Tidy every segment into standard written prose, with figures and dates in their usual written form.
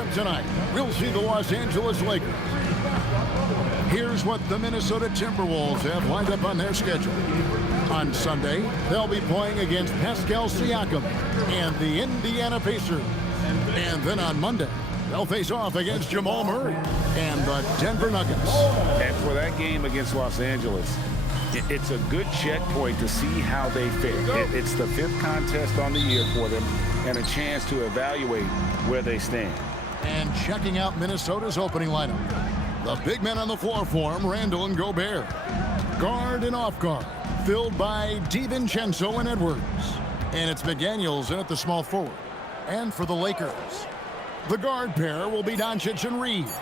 Matchup tonight, we'll see the Los Angeles Lakers. Here's what the Minnesota Timberwolves have lined up on their schedule. On Sunday, they'll be playing against Pascal Siakam and the Indiana Pacers. And then on Monday, they'll face off against Jamal Murray and the Denver Nuggets. And for that game against Los Angeles, it's a good checkpoint to see how they fare. It's the 5th contest on the year for them and a chance to evaluate where they stand. And checking out Minnesota's opening lineup. The big men on the floor for him, Randall and Gobert. Guard and off guard, filled by DiVincenzo and Edwards. And it's McDaniels in at the small forward. And for the Lakers, the guard pair will be Doncic and Reeves.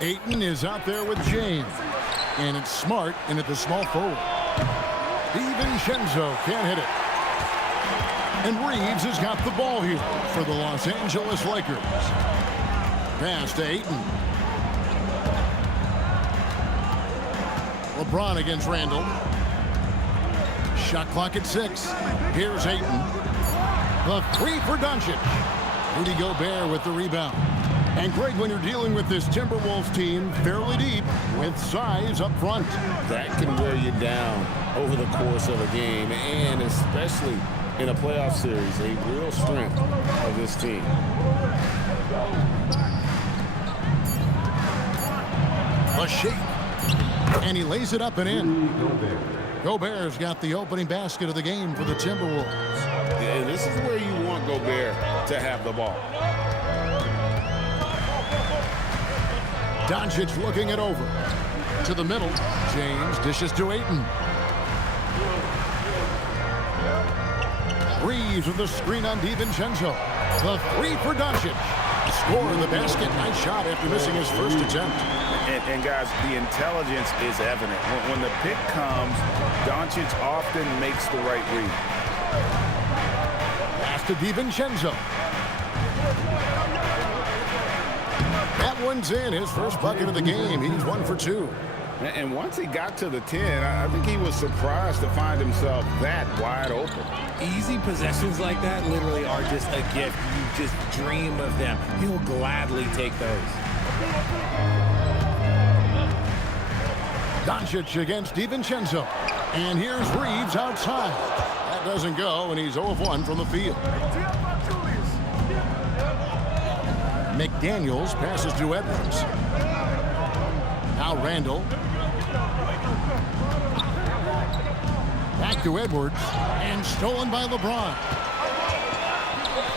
Ayton is out there with James. And it's Smart in at the small forward. DiVincenzo can't hit it. And Reeves has got the ball here for the Los Angeles Lakers. Pass to Ayton. LeBron against Randall. Shot clock at 6. Here's Ayton. The 3 for Doncic. Rudy Gobert with the rebound. And Greg, when you're dealing with this Timberwolves team fairly deep with size up front, that can wear you down over the course of a game, and especially in a playoff series, a real strength of this team. A shake. And he lays it up and in. Gobert's got the opening basket of the game for the Timberwolves. And this is where you want Gobert to have the ball. Doncic looking it over. To the middle. James dishes to Ayton. Reeves with the screen on DiVincenzo. The 3 for Doncic. Score in the basket. Nice shot after missing his first attempt. And guys, the intelligence is evident. When the pick comes, Doncic often makes the right read. Pass to DiVincenzo. That one's in. His first bucket of the game. He's 1 for 2. And once he got to the 10, I think he was surprised to find himself that wide open. Easy possessions like that literally are just a gift. You just dream of them. He'll gladly take those. Doncic against DiVincenzo. And here's Reeves outside. That doesn't go, and he's 0 of 1 from the field. McDaniels passes to Edwards. Now Randall. Back to Edwards. And stolen by LeBron.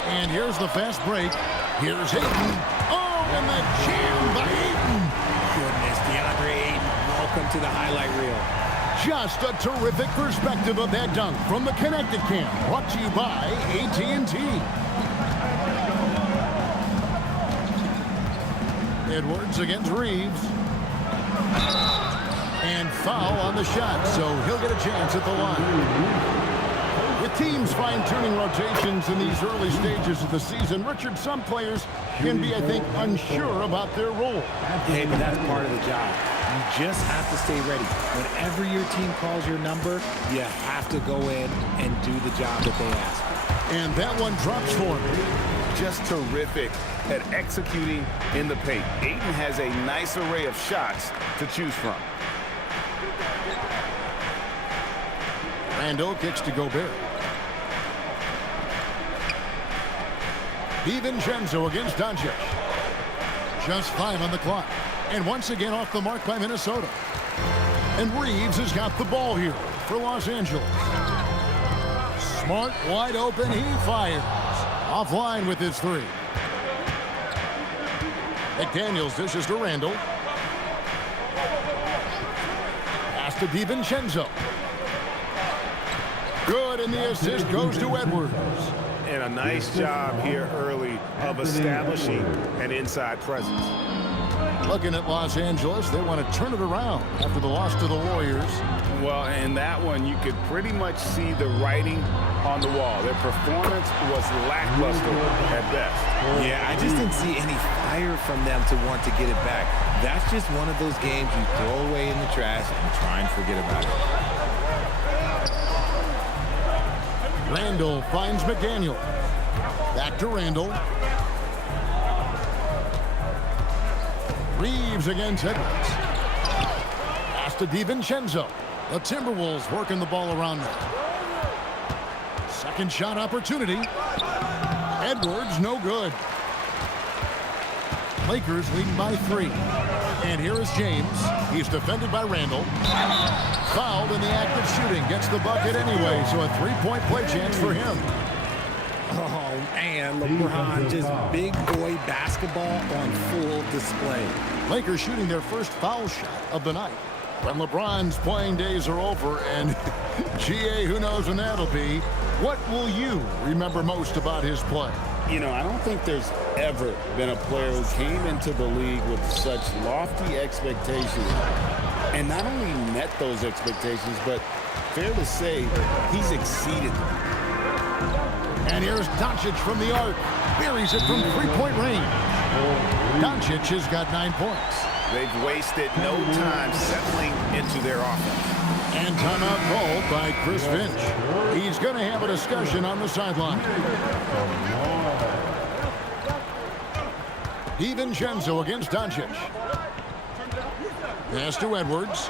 And here's the fast break. Here's Ayton. Oh, and the jam by Ayton. Goodness, DeAndre Ayton, welcome to the highlight reel. Just a terrific perspective of that dunk from the Connected Cam. Brought to you by AT&T. Edwards against Reeves. And foul on the shot, so he'll get a chance at the line. With teams fine-tuning rotations in these early stages of the season, Richard, some players can be, I think, unsure about their role. Hey, but that's part of the job. You just have to stay ready. Whenever your team calls your number, you have to go in and do the job that they ask. And that one drops for him. Just terrific at executing in the paint. Ayton has a nice array of shots to choose from. Randall kicks to Gobert. DiVincenzo against Doncic. Just 5 on the clock. And once again off the mark by Minnesota. And Reeves has got the ball here for Los Angeles. Smart, wide open, he fires. Offline with his 3. McDaniels dishes to Randall. Pass to DiVincenzo. Good, and the assist goes to Edwards. And a nice job here early of establishing an inside presence. Looking at Los Angeles, they want to turn it around after the loss to the Warriors. Well, in that one, you could pretty much see the writing on the wall. Their performance was lackluster at best. Yeah, I just didn't see any fire from them to want to get it back. That's just one of those games you throw away in the trash and try and forget about it. Randall finds McDaniel. Back to Randall. Reeves against Edwards. Pass to DiVincenzo. The Timberwolves working the ball around now. Second shot opportunity. Edwards, no good. Lakers leading by 3. And here is James. He's defended by Randall. Fouled in the act of shooting. Gets the bucket anyway, so a 3-point play chance for him. Oh, man, LeBron just big boy basketball on full display. Lakers shooting their first foul shot of the night. When LeBron's playing days are over, and GA, who knows when that'll be, what will you remember most about his play? You know, I don't think there's ever been a player who came into the league with such lofty expectations and not only met those expectations, but fair to say, he's exceeded them. And here's Doncic from the arc. Buries it from 3-point range. Doncic has got 9 points. They've wasted no time settling into their offense. And timeout called by Chris Finch. He's going to have a discussion on the sideline. DiVincenzo against Doncic. Pass to Edwards.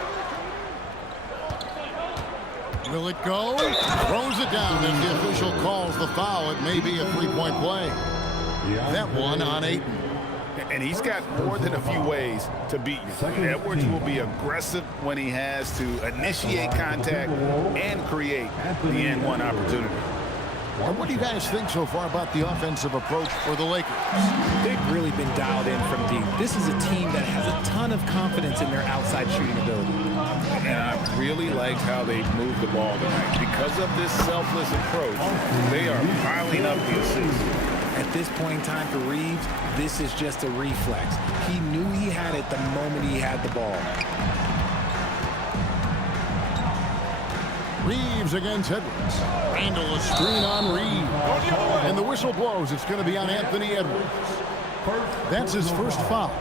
Will it go? Throws it down as the official calls the foul. It may be a 3-point play. That one on Ayton. And he's got more than a few ways to beat you. Edwards will be aggressive when he has to initiate contact and create the N1 opportunity. And what do you guys think so far about the offensive approach for the Lakers? They've really been dialed in from deep. This is a team that has a ton of confidence in their outside shooting ability. And I really liked how they moved the ball tonight. Because of this selfless approach, they are piling up the assists. At this point in time for Reeves, this is just a reflex. He knew he had it the moment he had the ball. Reeves against Edwards. Randall a screen on Reeves. And the whistle blows. It's going to be on Anthony Edwards. That's his first foul.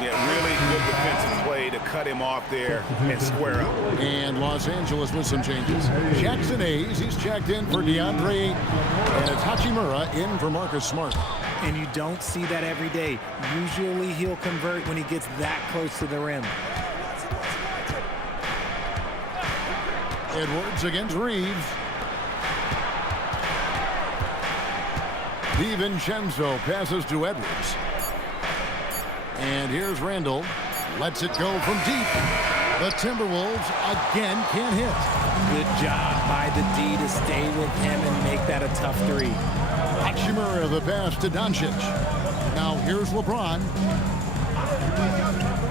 Yeah, really good defensive play to cut him off there and square up. And Los Angeles with some changes. Jackson Hayes, he's checked in for DeAndre Ayton. And it's Hachimura in for Marcus Smart. And you don't see that every day. Usually he'll convert when he gets that close to the rim. Edwards against Reeves. DiVincenzo passes to Edwards. And here's Randall. Lets it go from deep. The Timberwolves again can't hit. Good job by the D to stay with him and make that a tough 3. Hachimura the pass to Doncic. Now here's LeBron.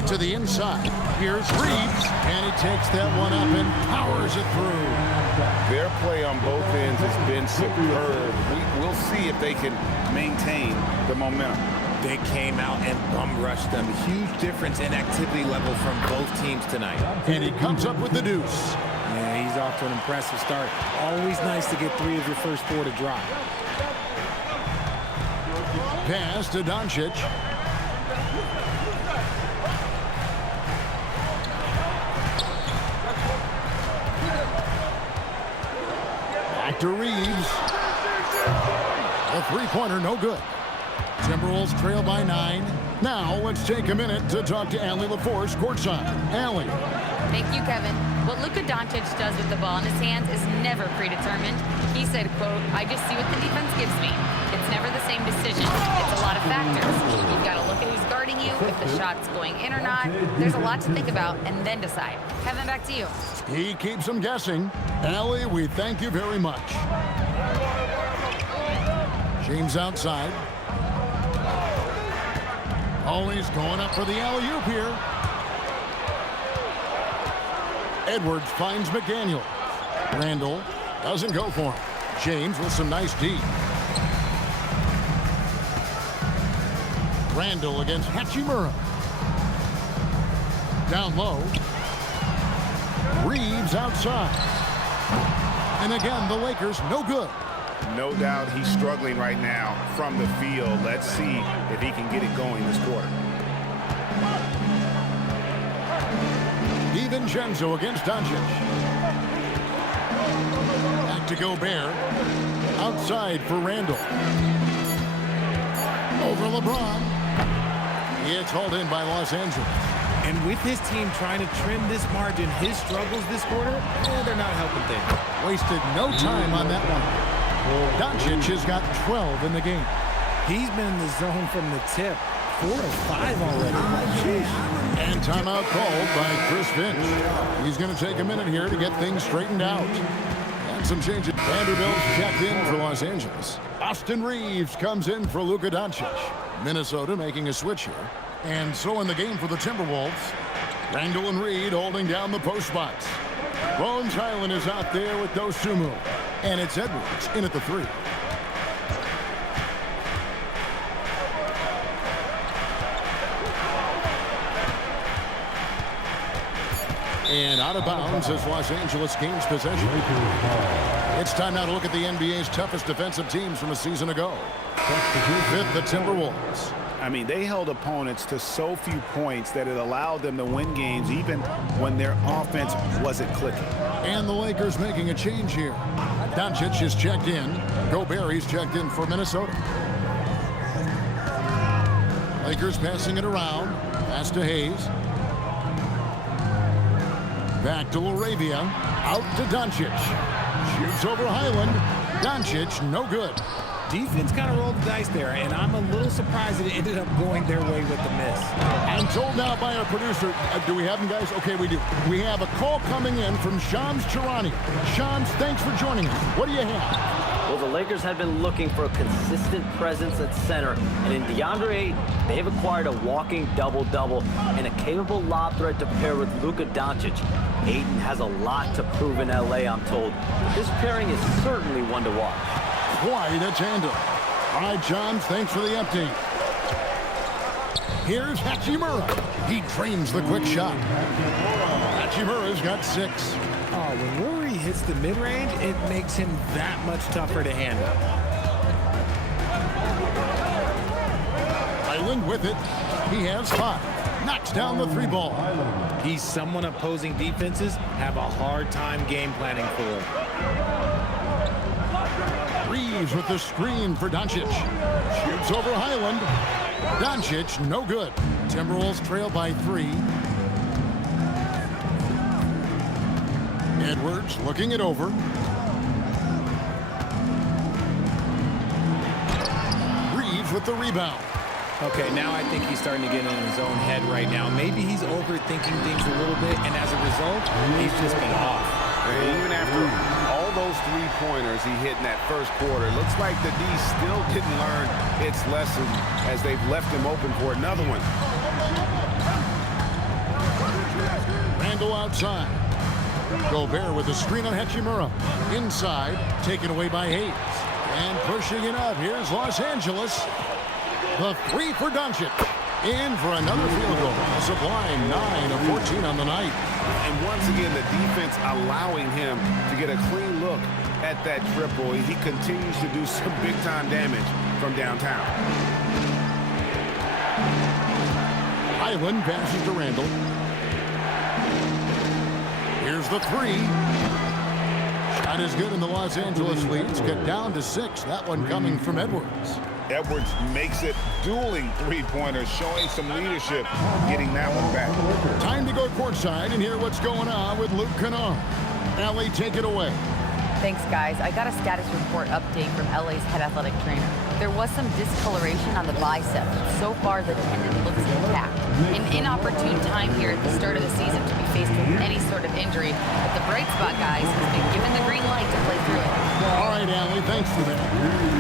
To the inside. Here's Reeves. And he takes that one up and powers it through. Their play on both ends has been superb. We'll see if they can maintain the momentum. They came out and bum rushed them. Huge difference in activity level from both teams tonight. And he comes up with the deuce. Yeah, he's off to an impressive start. Always nice to get 3 of your first 4 to drop. Pass to Doncic. Back to Reeves. A 3-pointer, no good. Timberwolves trail by 9. Now let's take a minute to talk to Allie LaForce courtside. Allie. Thank you, Kevin. What Luka Doncic does with the ball in his hands is never predetermined. He said, quote, "I just see what the defense gives me. It's never the same decision. It's a lot of factors. You've got to look at who's guarding you, if the shot's going in or not. There's a lot to think about and then decide." Kevin, back to you. He keeps them guessing. Allie, we thank you very much. James outside. Always going up for the alley-oop here. Edwards finds McDaniel. Randall doesn't go for him. James with some nice D. Randall against Hachimura. Down low. Reeves outside. And again, the Lakers no good. No doubt he's struggling right now from the field. Let's see if he can get it going this quarter. DiVincenzo against Doncic. Back to Gobert. Outside for Randall. Over LeBron. He it's hauled in by Los Angeles. And with his team trying to trim this margin, his struggles this quarter, they're not helping things. Wasted no time on that one. Doncic has got 12 in the game. He's been in the zone from the tip. 4 of 5 already. And timeout called by Chris Finch. He's going to take a minute here to get things straightened out. And some changes. Vanderbilt's checked in for Los Angeles. Austin Reeves comes in for Luka Doncic. Minnesota making a switch here. And so in the game for the Timberwolves, Randall and Reed holding down the post spots. Bones Highland is out there with Dosumu. And it's Edwards in at the 3. And out of bounds as Los Angeles gains possession. It's time now to look at the NBA's toughest defensive teams from a season ago. Fifth, the Timberwolves. I mean, they held opponents to so few points that it allowed them to win games even when their offense wasn't clicking. And the Lakers making a change here. Doncic is checked in. Gobert, he's checked in for Minnesota. Lakers passing it around. Pass to Hayes. Back to Laravia. Out to Doncic. Shoots over Highland. Doncic, no good. Defense kind of rolled the dice there, and I'm a little surprised that it ended up going their way with the miss. I'm told now by our producer, do we have him, guys? Okay, we do. We have a call coming in from Shams Charania. Shams, thanks for joining us. What do you have? Well, the Lakers have been looking for a consistent presence at center, and in DeAndre Ayton, they've acquired a walking double-double and a capable lob threat to pair with Luka Doncic. Ayton has a lot to prove in LA, I'm told. But this pairing is certainly one to watch. Quite a tandem. All right, John, thanks for the update. Here's Hachimura. He drains the quick shot. Hachimura's got 6. Oh, when Rory hits the mid-range, it makes him that much tougher to handle. Highland with it. He has 5. Knocks down the 3 ball. He's someone opposing defenses have a hard time game planning for. Reeves with the screen for Doncic. Shoots over Highland. Doncic, no good. Timberwolves trail by 3. Edwards looking it over. Reeves with the rebound. Okay, now I think he's starting to get in his own head right now. Maybe he's overthinking things a little bit, and as a result, he's just been off. And even after all those 3-pointers he hit in that first quarter, it looks like the D still didn't learn its lesson as they've left him open for another one. Randall outside. Gobert with the screen on Hachimura. Inside, taken away by Hayes. And pushing it up, here's Los Angeles. The 3 for Doncic. In for another field goal. A sublime 9 of 14 on the night. And once again, the defense allowing him to get a clean look at that triple. He continues to do some big-time damage from downtown. Highland passes to Randall. Here's the 3. Shot is good, and the Los Angeles leads get down to 6. That one coming from Edwards. Edwards makes it dueling 3-pointers, showing some leadership, getting that one back. Time to go courtside and hear what's going on with Luke Kennard. Allie, take it away. Thanks, guys. I got a status report update from LA's head athletic trainer. There was some discoloration on the bicep. So far, the tendon looks intact. An inopportune time here at the start of the season to be faced with any sort of injury. But the bright spot, guys, has been given the green light to play through it. All right, Allie, thanks for that.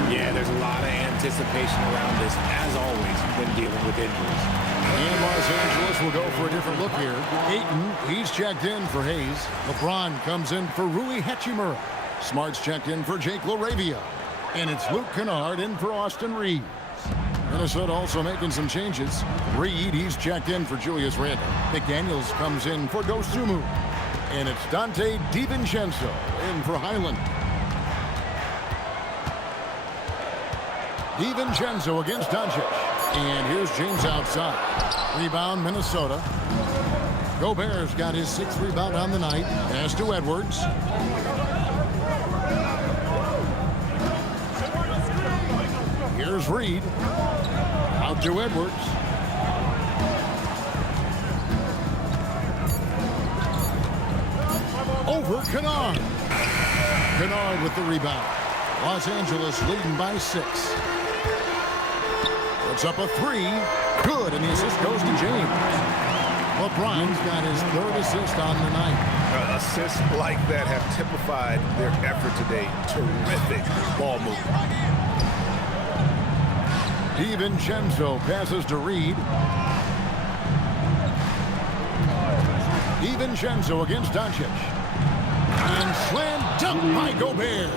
Yeah, there's a lot of anticipation around this, as always, when dealing with injuries. And Los Angeles will go for a different look here. Ayton, he's checked in for Hayes. LeBron comes in for Rui Hachimura. Smart's checked in for Jake Laravia. And it's Luke Kennard in for Austin Reeves. Minnesota also making some changes. Reed, he's checked in for Julius Randle. McDaniels comes in for Dosumu. And it's Dante DiVincenzo in for Highland. DiVincenzo against Doncic. And here's James outside. Rebound, Minnesota. Gobert's got his 6th rebound on the night. Pass to Edwards. Here's Reed. Out to Edwards. over Kennard. Kennard with the rebound. Los Angeles leading by 6. It's up a 3. Good, and the assist goes to James. LeBron's got his 3rd assist on the night. Assists like that have typified their effort today. Terrific ball movement. DiVincenzo passes to Reed. DiVincenzo against Doncic. And slam dunk by Gobert.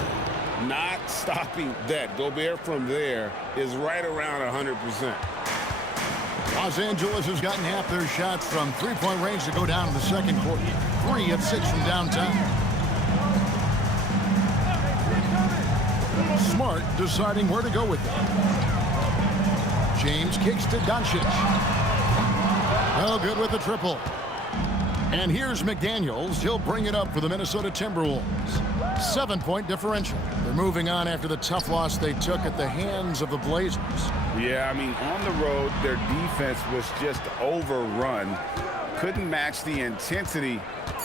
Not stopping that. Gobert from there is right around 100%. Los Angeles has gotten half their shots from three-point range to go down in the second quarter. 3 of 6 from downtown. Smart deciding where to go with it. James kicks to Doncic. No good with the triple. And here's McDaniels. He'll bring it up for the Minnesota Timberwolves. 7-point differential. They're moving on after the tough loss they took at the hands of the Blazers. Yeah, I mean, on the road, their defense was just overrun. Couldn't match the intensity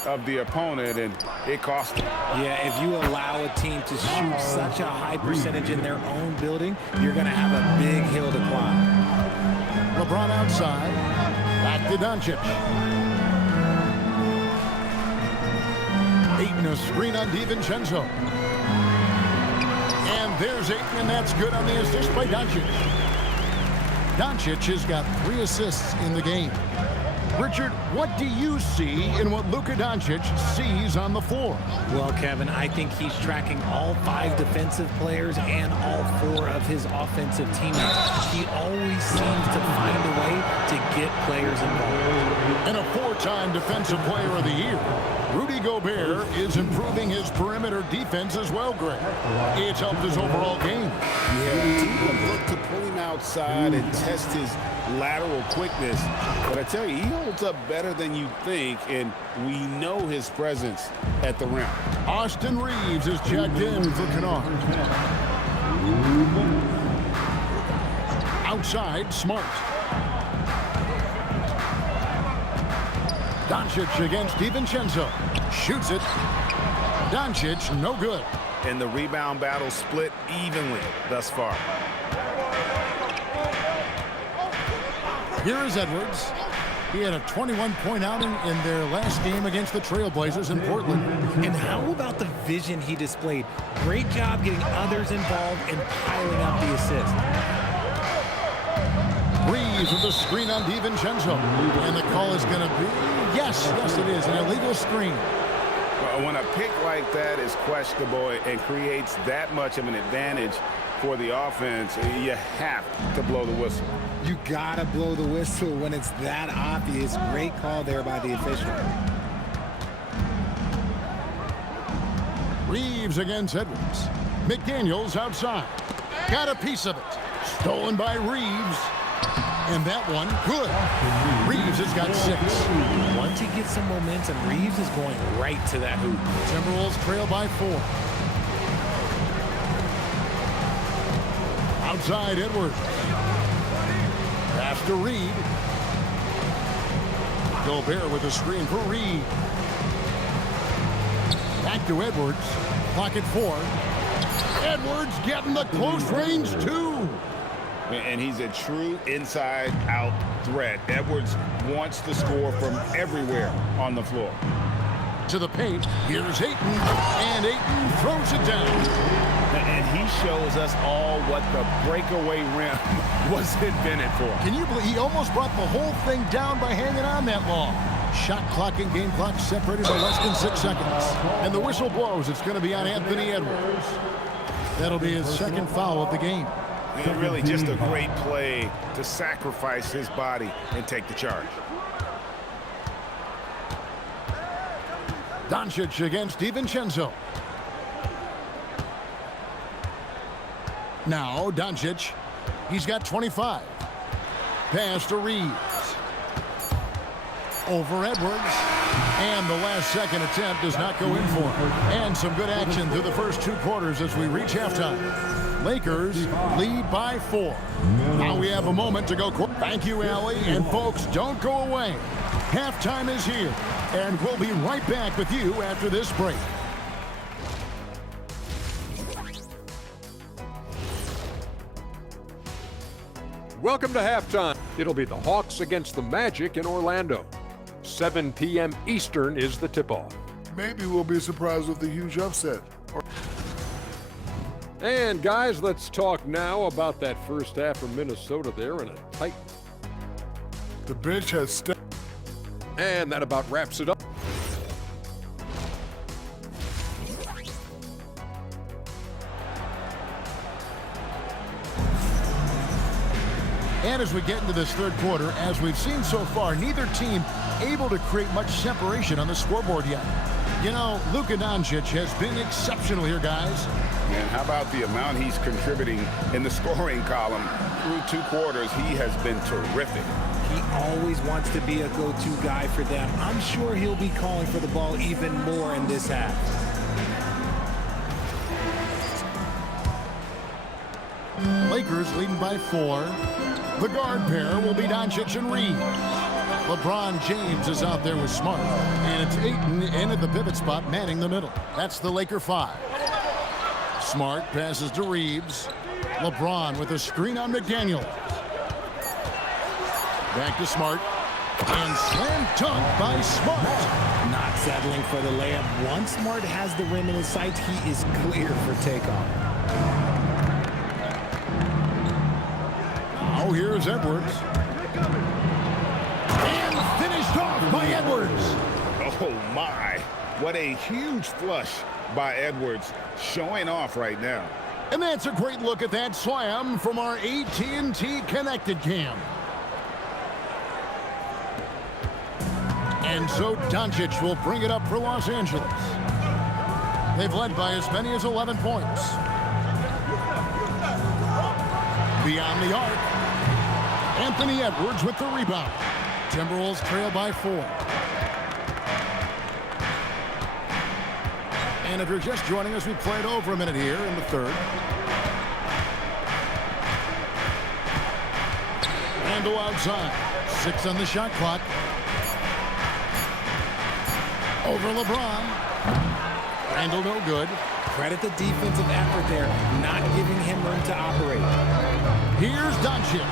of the opponent, and it cost them. Yeah, if you allow a team to shoot such a high percentage in their own building, you're going to have a big hill to climb. LeBron outside. Back to Doncic. Ayton a screen on DiVincenzo. And there's Ayton, and that's good on the assist by Doncic. Doncic has got 3 assists in the game. Richard, what do you see in what Luka Doncic sees on the floor? Well, Kevin, I think he's tracking all 5 defensive players and all 4 of his offensive teammates. He always seems to find a way to get players involved. And a 4-time Defensive Player of the Year. Rudy Gobert is improving his perimeter defense as well, Greg. It's helped his overall game. Yeah, the team will look to pull him outside and test his lateral quickness. But I tell you, he holds up better than you think, and we know his presence at the rim. Austin Reeves is checked in for Kennard. Outside, Smart. Doncic against DiVincenzo. Shoots it. Doncic, no good. And the rebound battle split evenly thus far. Here is Edwards. He had a 21-point outing in their last game against the Trailblazers in Portland. And how about the vision he displayed? Great job getting others involved and piling up the assist. Reeves with the screen on DiVincenzo. And the call is going to be, yes, it is, an illegal screen. Well, when a pick like that is questionable and creates that much of an advantage for the offense, you have to blow the whistle. You gotta blow the whistle when it's that obvious. Great call there by the official. Reeves against Edwards. McDaniels outside. Got a piece of it. Stolen by Reeves. And that one, good. Reeves has got 6. Once he gets some momentum, Reeves is going right to that hoop. Timberwolves trail by 4. Outside, Edwards. Pass to Reed. Gobert with a screen for Reed. Back to Edwards. Clock at 4. Edwards getting the close range 2. And he's a true inside-out threat. Edwards wants to score from everywhere on the floor. To the paint. Here's Ayton. And Ayton throws it down. And he shows us all what the breakaway rim was invented for. Can you believe he almost brought the whole thing down by hanging on that long? Shot clock and game clock separated by less than 6 seconds. And the whistle blows. It's going to be on Anthony Edwards. That'll be his 2nd foul of the game. Really just a great play to sacrifice his body and take the charge. Doncic against DiVincenzo. Now Doncic, he's got 25. Pass to Reeves. Over Edwards. And the last second attempt does not go in for him. And some good action through the first 2 quarters as we reach halftime. Lakers lead by 4. Now we have a moment to go. Thank you, Allie. And folks, don't go away. Halftime is here, and we'll be right back with you after this break. Welcome to halftime. It'll be the Hawks against the Magic in Orlando. 7 p.m. Eastern is the tip-off. Maybe we'll be surprised with a huge upset. And guys, let's talk now about that first half of Minnesota there in a tight. The bench has stepped. And that about wraps it up. And as we get into this third quarter, as we've seen so far, neither team able to create much separation on the scoreboard yet. You know, Luka Doncic has been exceptional here, guys. And how about the amount he's contributing in the scoring column? Through 2 quarters, he has been terrific. He always wants to be a go-to guy for them. I'm sure he'll be calling for the ball even more in this half. Lakers leading by 4. The guard pair will be Doncic and Reed. LeBron James is out there with Smart. And it's Ayton in at the pivot spot, manning the middle. That's the Laker 5. Smart passes to Reeves. LeBron with a screen on McDaniel. Back to Smart. And slam dunk by Smart. Not settling for the layup. Once Smart has the rim in his sights, he is clear for takeoff. Now here's Edwards. And finished off by Edwards. Oh, my. What a huge flush by Edwards, showing off right now. And that's a great look at that slam from our AT&T Connected Cam. And so Doncic will bring it up for Los Angeles. They've led by as many as 11 points. Beyond the arc, Anthony Edwards with the rebound. Timberwolves trail by 4. And if you're just joining us, we played over a minute here in the third. Randle outside. 6 on the shot clock. Over LeBron. Randle no good. Credit the defensive effort there, not giving him room to operate. Here's Doncic.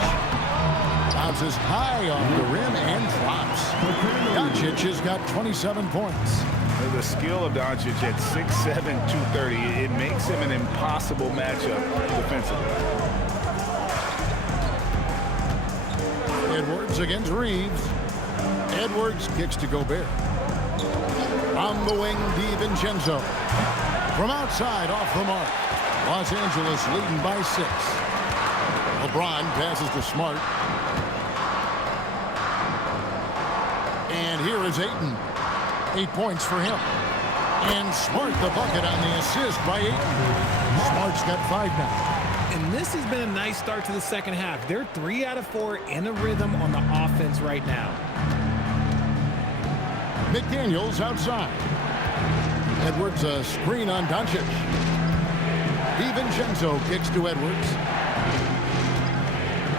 Bounces high off the rim and drops. Doncic has got 27 points. The skill of Doncic at 6'7", 230, it makes him an impossible matchup defensively. Edwards against Reeves. Edwards kicks to Gobert. On the wing, DiVincenzo. From outside, off the mark. Los Angeles leading by 6. LeBron passes to Smart. And here is Ayton. 8 points for him. And Smart the bucket on the assist by Ayton. Smart's got 5 now. And this has been a nice start to the second half. They're 3 out of 4 in a rhythm on the offense right now. McDaniels outside. Edwards a screen on Doncic. DiVincenzo kicks to Edwards.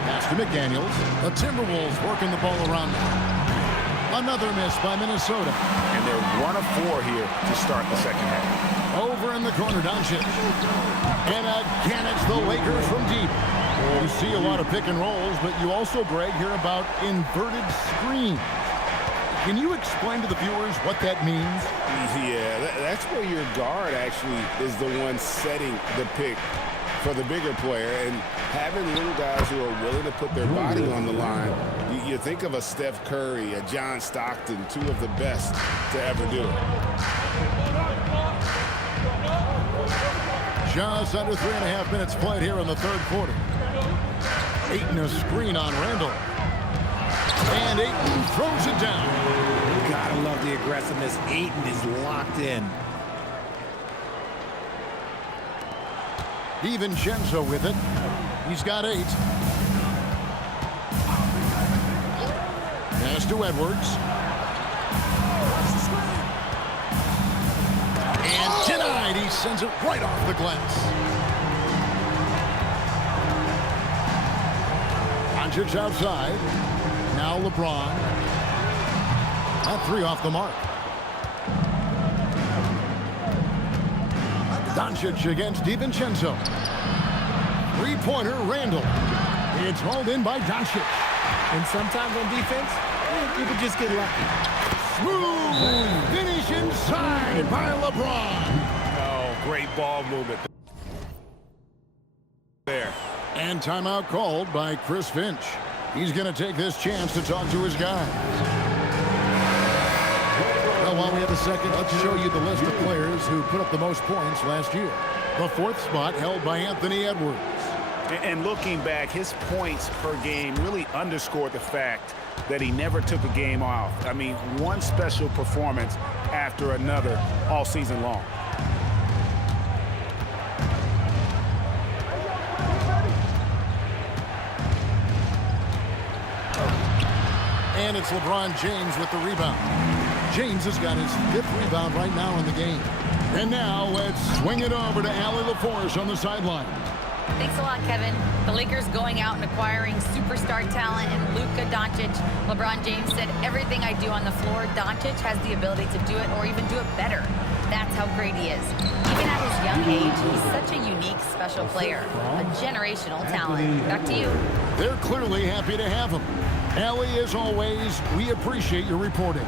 Pass to McDaniels. The Timberwolves working the ball around now. Another miss by Minnesota. And they're 1 of 4 here to start the second half. Over in the corner, Doncic. And again, it's the Lakers from deep. You see a lot of pick and rolls, but you also, Greg, hear about inverted screens. Can you explain to the viewers what that means? Yeah, that's where your guard actually is the one setting the pick for the bigger player, and having little guys who are willing to put their body on the line. You think of a Steph Curry, a John Stockton, 2 of the best to ever do it. Just under 3.5 minutes played here in the third quarter. Ayton a screen on Randle. And Ayton throws it down. Gotta love the aggressiveness. Ayton is locked in. DiVincenzo with it. He's got 8. Pass to Edwards. And denied. He sends it right off the glass. Doncic outside. Now LeBron. That three off the mark. Doncic against DiVincenzo. Three-pointer, Randall. It's hauled in by Doncic. And sometimes on defense, you could just get lucky. Smooth finish inside by LeBron. Oh, great ball movement there. And timeout called by Chris Finch. He's going to take this chance to talk to his guys. Well, while we have a second, let's show you the list of players who put up the most points last year. The fourth spot held by Anthony Edwards. And looking back, his points per game really underscored the fact that he never took a game off. I mean, one special performance after another all season long. And it's LeBron James with the rebound. James has got his fifth rebound right now in the game. And now let's swing it over to Allie LaForce on the sideline. Thanks a lot, Kevin. The Lakers going out and acquiring superstar talent in Luka Doncic. LeBron James said, everything I do on the floor, Doncic has the ability to do it or even do it better. That's how great he is. Even at his young age, he's such a unique, special player. A generational talent. Back to you. They're clearly happy to have him. Allie, as always, we appreciate your reporting.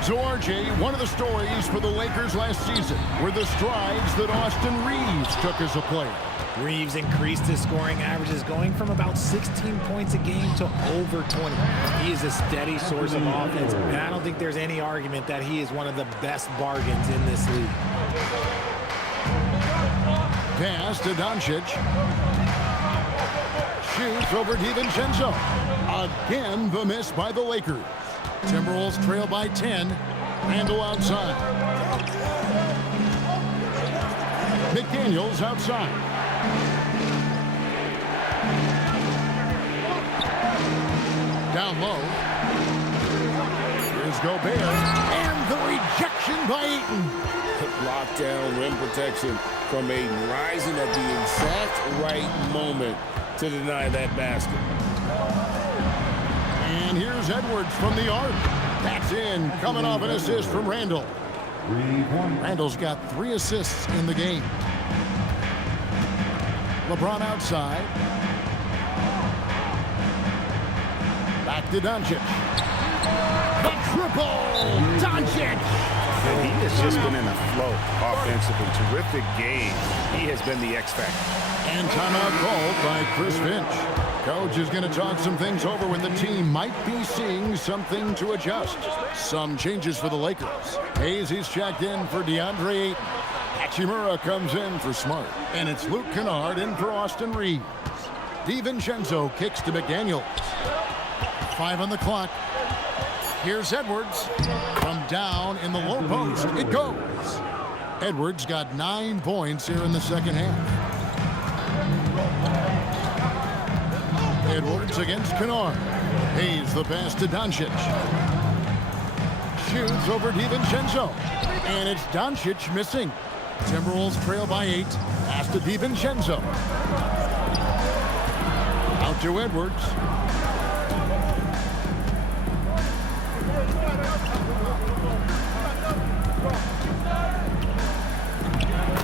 So, RJ, one of the stories for the Lakers last season were the strides that Austin Reeves took as a player. Reeves increased his scoring averages, going from about 16 points a game to over 20. He is a steady source of offense, and I don't think there's any argument that he is one of the best bargains in this league. Pass to Doncic. Shoots over DiVincenzo. Again, the miss by the Lakers. Timberwolves trail by 10. Randall outside. McDaniels outside. Down low. Here's Gobert. And the rejection by Ayton. Lockdown rim protection from Ayton, rising at the exact right moment to deny that basket. And here's Edwards from the arc. That's in, coming off an assist from Randall. Randall's got 3 assists in the game. LeBron outside. Back to Doncic. The triple! Doncic! And he has just been in a flow offensively. Terrific game. He has been the X factor. And timeout called by Chris Finch. Coach is going to talk some things over when the team might be seeing something to adjust. Some changes for the Lakers. Hayes, he's checked in for DeAndre Ayton. Hachimura comes in for Smart. And it's Luke Kennard in for Austin Reeves. DiVincenzo kicks to McDaniels. 5 on the clock. Here's Edwards. From down in the low post. It goes. Edwards got 9 points here in the second half. Edwards against Kennard. Hayes the pass to Doncic. Shoots over DiVincenzo. And it's Doncic missing. Timberwolves trail by 8. Pass to DiVincenzo. Out to Edwards.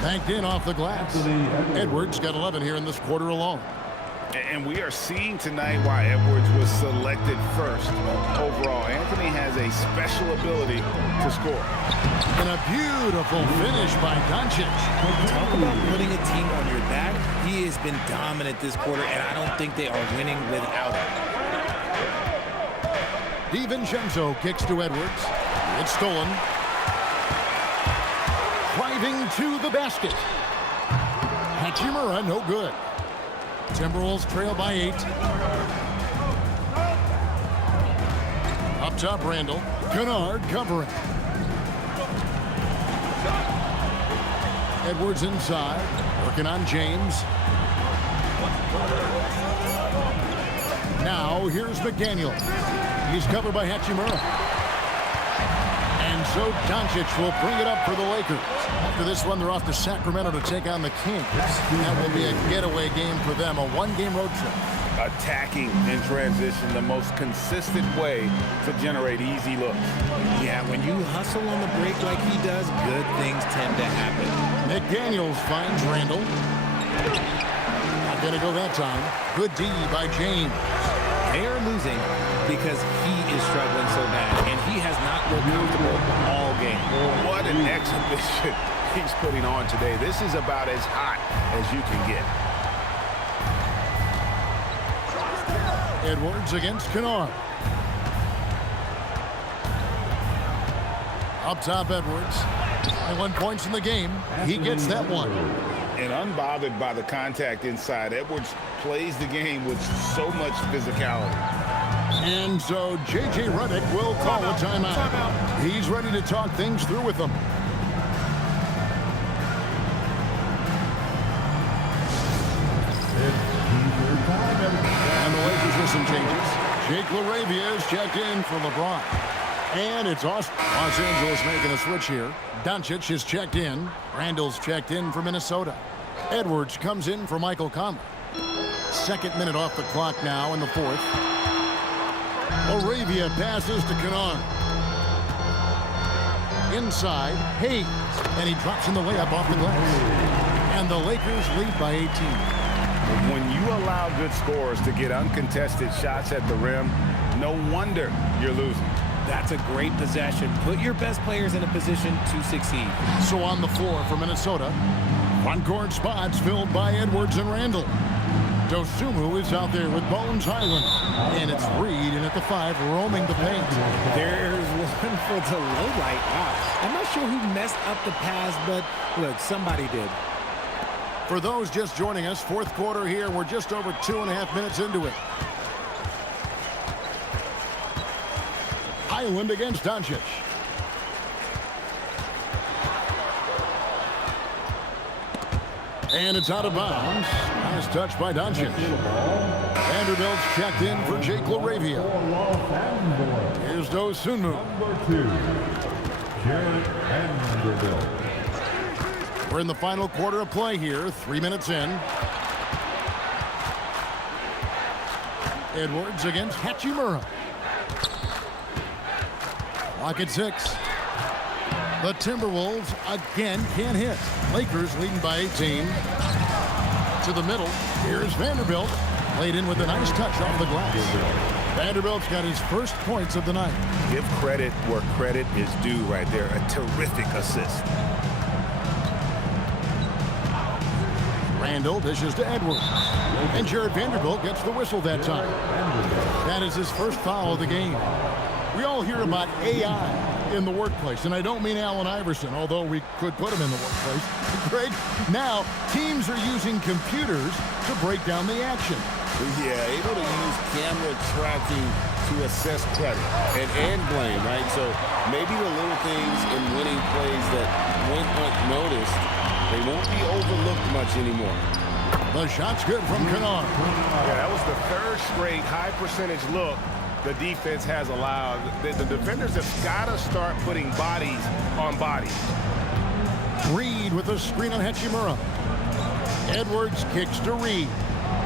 Banked in off the glass. Edwards got 11 here in this quarter alone. And we are seeing tonight why Edwards was selected first overall. Anthony has a special ability to score. And a beautiful finish by Doncic. Talk about putting a team on your back. He has been dominant this quarter, and I don't think they are winning without him. DiVincenzo kicks to Edwards. It's stolen. Driving to the basket. Hachimura, no good. Timberwolves trail by 8. Up top, Randall. Kennard covering. Edwards inside. Working on James. Now, here's McDaniel. He's covered by Hachimura. And so Doncic will bring it up for the Lakers. After this one, they're off to Sacramento to take on the Kings. That will be a getaway game for them, a 1-game road trip. attacking in transition, the most consistent way to generate easy looks. Yeah, when you hustle on the break like he does, good things tend to happen. McDaniels finds Randall. Not going to go that time. Good D by James. They are losing because he is struggling so bad, and he has not looked comfortable all game. What an exhibition he's putting on today. This is about as hot as you can get. Edwards against Kennard. Up top, Edwards. 21 points in the game. He gets that one. And unbothered by the contact inside, Edwards plays the game with so much physicality. And so J.J. Redick will call a timeout. He's ready to talk things through with them. And the Lakers with some changes. Jake LaRavia is checked in for LeBron. And it's Los Angeles making a switch here. Doncic is checked in. Randall's checked in for Minnesota. Edwards comes in for Michael Conley. Second minute off the clock now in the fourth. LaRavia passes to Kennard. Inside, Hayes. And he drops in the layup off the glass. And the Lakers lead by 18. When you allow good scorers to get uncontested shots at the rim, no wonder you're losing. That's a great possession. Put your best players in a position to succeed. So on the floor for Minnesota, front court spots filled by Edwards and Randall. Dosunmu is out there with Bones Highland. And it's Reed in at the 5 roaming the paint. There's one for the low light. Wow. I'm not sure who messed up the pass, but look, somebody did. For those just joining us, fourth quarter here. We're just over 2.5 minutes into it. Highland against Doncic. And it's out of bounds. Nice touch by Doncic. Vanderbilt's checked in for Jake LaRavia. Here's Dosunmu. Number 2, Jared Vanderbilt. We're in the final quarter of play here. 3 minutes in. Edwards against Hachimura. Clock at 6. The Timberwolves again can't hit. Lakers leading by 18. To the middle. Here's Vanderbilt. Played in with a nice touch off the glass. Vanderbilt's got his first points of the night. Give credit where credit is due right there. A terrific assist. Randall dishes to Edwards. And Jared Vanderbilt gets the whistle that time. That is his first foul of the game. We all hear about AI in the workplace, and I don't mean Allen Iverson, although we could put him in the workplace. Greg, now teams are using computers to break down the action. Yeah, able to use camera tracking to assess credit and blame, right? So maybe the little things in winning plays that went unnoticed, they won't be overlooked much anymore. The shot's good from Kennard. Yeah, that was the third straight high percentage look the defense has allowed. The defenders have got to start putting bodies on bodies. Reed with a screen on Hachimura. Edwards kicks to Reed.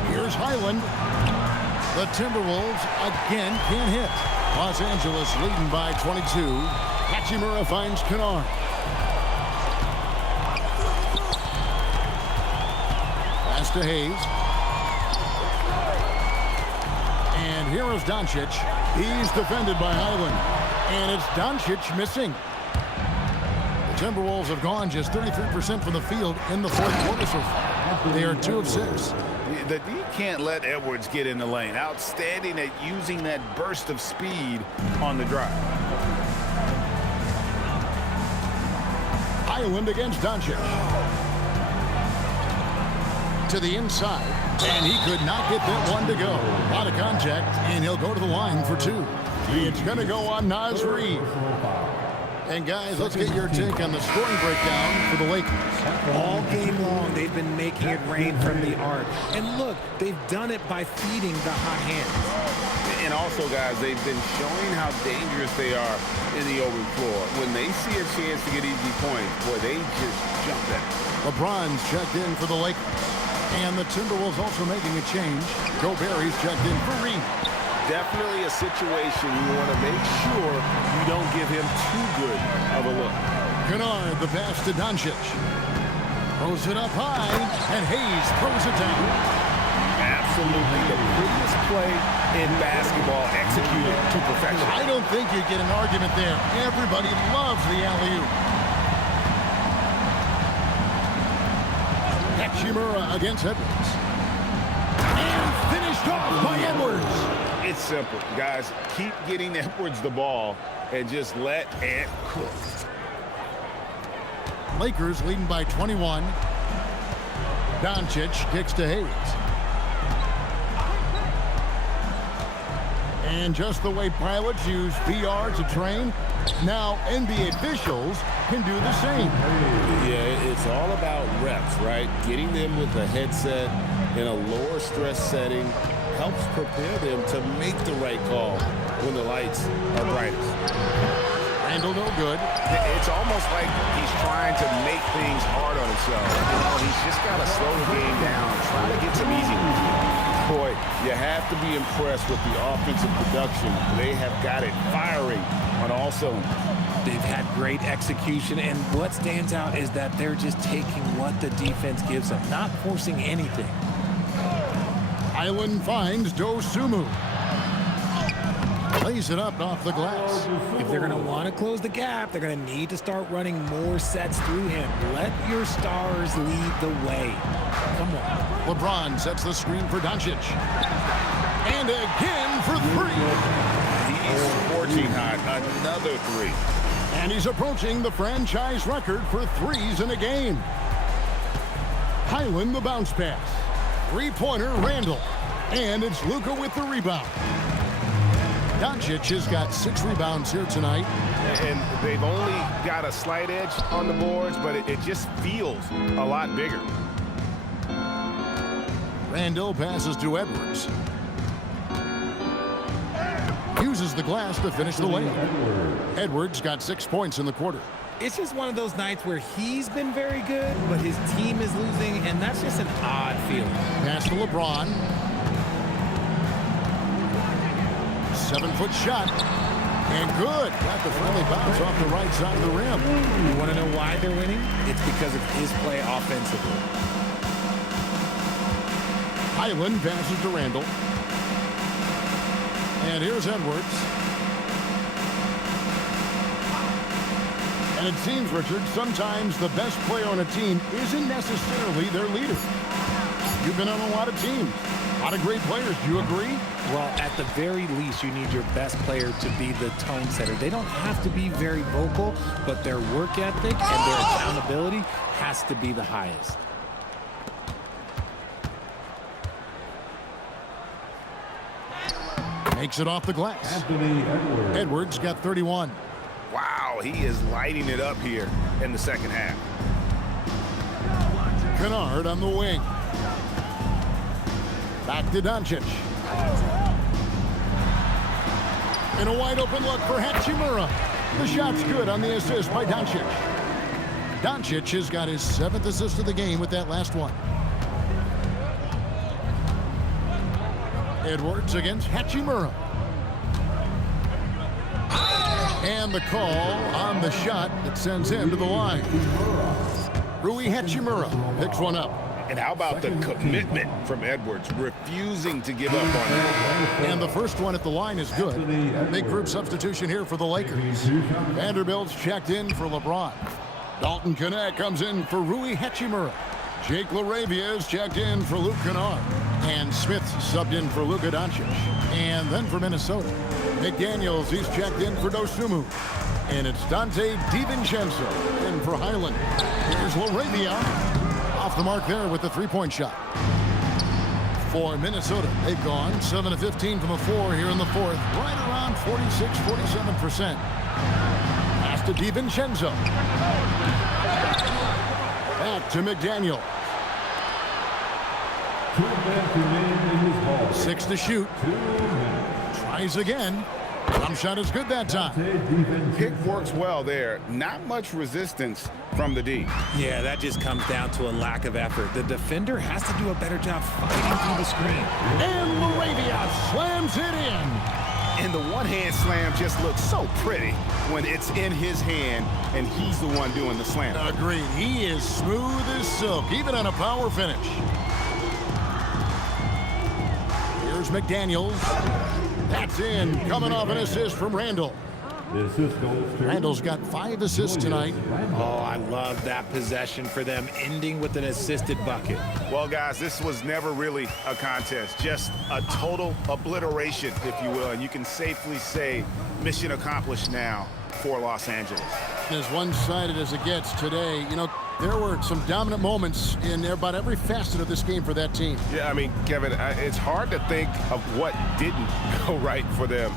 Here's Highland. The Timberwolves again can't hit. Los Angeles leading by 22. Hachimura finds Kennard. Pass to Hayes. And here is Doncic. He's defended by Highland. And it's Doncic missing. The Timberwolves have gone just 33% from the field in the fourth quarter so far. They are 2 of 6. You can't let Edwards get in the lane. Outstanding at using that burst of speed on the drive. Highland against Doncic. To the inside, and he could not get that one to go. A lot of contact, and he'll go to the line for 2. It's going to go on Naz Reid. And guys, let's get your take on the scoring breakdown for the Lakers. All game long, they've been making it rain from the arc. And look, they've done it by feeding the hot hands. And also, guys, they've been showing how dangerous they are in the open floor. When they see a chance to get easy points, boy, they just jump at it. LeBron's checked in for the Lakers. And the Timberwolves also making a change. Gobert's checked in for Reed. Definitely a situation you want to make sure you don't give him too good of a look. Kennard, the pass to Doncic. Throws it up high, and Hayes throws it down. Absolutely the prettiest play in basketball executed to perfection. I don't think you get an argument there. Everybody loves the alley-oop. Hachimura against Edwards. And finished off by Edwards. It's simple, guys. Keep getting Edwards the ball and just let it cook. Lakers leading by 21. Doncic kicks to Hayes. And just the way pilots use VR to train, now NBA officials can do the same. Yeah, it's all about reps, right? Getting them with a headset in a lower stress setting helps prepare them to make the right call when the lights are brightest. Randle no good. It's almost like he's trying to make things hard on himself. You know, he's just got to slow the game down, try to get some easy ones. Boy, you have to be impressed with the offensive production. They have got it firing on all cylinders. They've had great execution, and what stands out is that they're just taking what the defense gives them, not forcing anything. Island finds Dosumu. Lays it up off the glass. If they're going to want to close the gap, they're going to need to start running more sets through him. Let your stars lead the way. Come on. LeBron sets the screen for Doncic. And again for three. He's scorching hot. Another three. And he's approaching the franchise record for threes in a game. Highland the bounce pass. Three-pointer Randle. And it's Luka with the rebound. Doncic has got 6 rebounds here tonight. And they've only got a slight edge on the boards, but it just feels a lot bigger. Randle passes to Edwards. Uses the glass to finish the layup. Edwards got 6 points in the quarter. It's just one of those nights where he's been very good, but his team is losing, and that's just an odd feeling. Pass to LeBron. 7-foot shot. And good. Got the friendly bounce off the right side of the rim. You want to know why they're winning? It's because of his play offensively. Highland passes to Randle. And here's Edwards. And it seems, Richard, sometimes the best player on a team isn't necessarily their leader. You've been on a lot of teams. A lot of great players. Do you agree? Well, at the very least, you need your best player to be the tone setter. They don't have to be very vocal, but their work ethic and their accountability has to be the highest. Makes it off the glass. Anthony Edwards. Edwards got 31. Wow, he is lighting it up here in the second half. Kennard on the wing. Back to Doncic. And a wide open look for Hachimura. The shot's good on the assist by Doncic. Doncic has got his 7th assist of the game with that last one. Edwards against Hachimura. And the call on the shot that sends him to the line. Rui Hachimura picks one up. And how about the commitment from Edwards, refusing to give up on it. And the first one at the line is good. Big group substitution here for the Lakers. Vanderbilt's checked in for LeBron. Dalton Knecht comes in for Rui Hachimura. Jake LaRavia is checked in for Luke Kennard. And Smith subbed in for Luka Doncic. And then for Minnesota, McDaniels, he's checked in for Dosumu. And it's Dante DiVincenzo in for Highland. Here's LaRavia. Off the mark there with the three-point shot. For Minnesota, they've gone 7 of 15 from the floor here in the fourth. Right around 46-47%. Pass to DiVincenzo. Back to McDaniel. 6 to shoot. Tries again. Jump shot is good that time. Pick works well there. Not much resistance from the D. Yeah, that just comes down to a lack of effort. The defender has to do a better job fighting through the screen. And Moravia slams it in. And the one-hand slam just looks so pretty when it's in his hand and he's the one doing the slam. Agreed. He is smooth as silk, even on a power finish. Here's McDaniels. That's in, coming off an assist from Randall. Randall's got 5 assists tonight. Oh, I love that possession for them, ending with an assisted bucket. Well, guys, this was never really a contest, just a total obliteration, if you will, and you can safely say mission accomplished now for Los Angeles. As one-sided as it gets today, you know, there were some dominant moments in about every facet of this game for that team. Yeah, I mean, Kevin, it's hard to think of what didn't go right for them.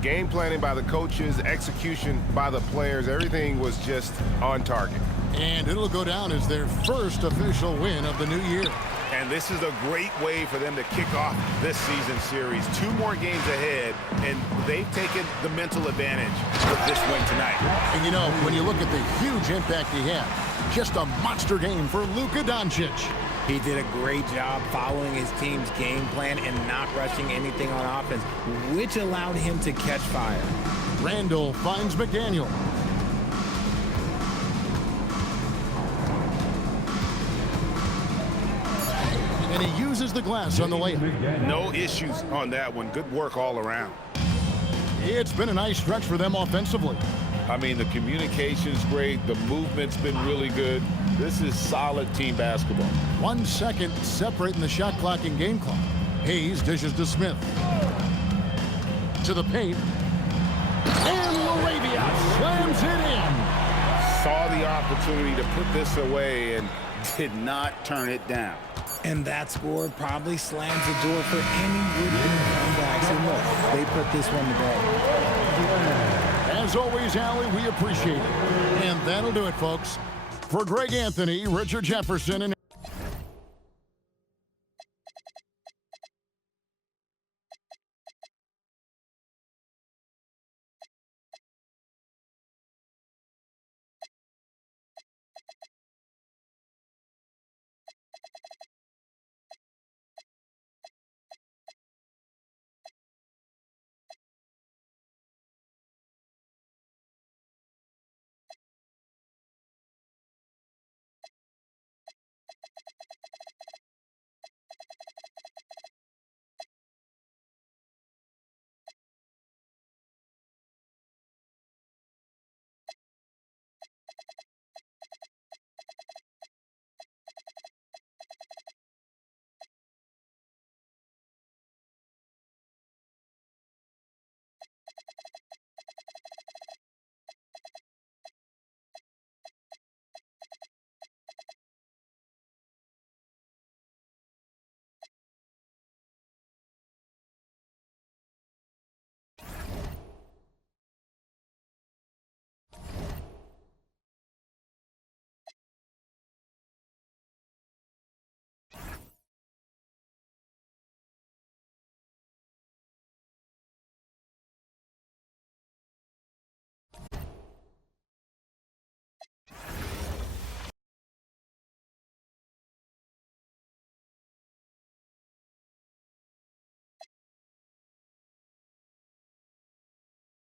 Game planning by the coaches, execution by the players, everything was just on target. And it'll go down as their first official win of the new year. And this is a great way for them to kick off this season series. 2 more games ahead, and they've taken the mental advantage with this win tonight. And you know, when you look at the huge impact he had, just a monster game for Luka Doncic. He did a great job following his team's game plan and not rushing anything on offense, which allowed him to catch fire. Randall finds McDaniel. And he uses the glass on the layup. No issues on that one. Good work all around. It's been a nice stretch for them offensively. I mean, the communication's great. The movement's been really good. This is solid team basketball. 1 second separating the shot clock and game clock. Hayes dishes to Smith. To the paint. And Moravia slams it in. Saw the opportunity to put this away and did not turn it down. And that score probably slams the door for any would-be comebacks. And look, they put this one to bed. As always, Allie, we appreciate it. And that'll do it, folks. For Greg Anthony, Richard Jefferson, and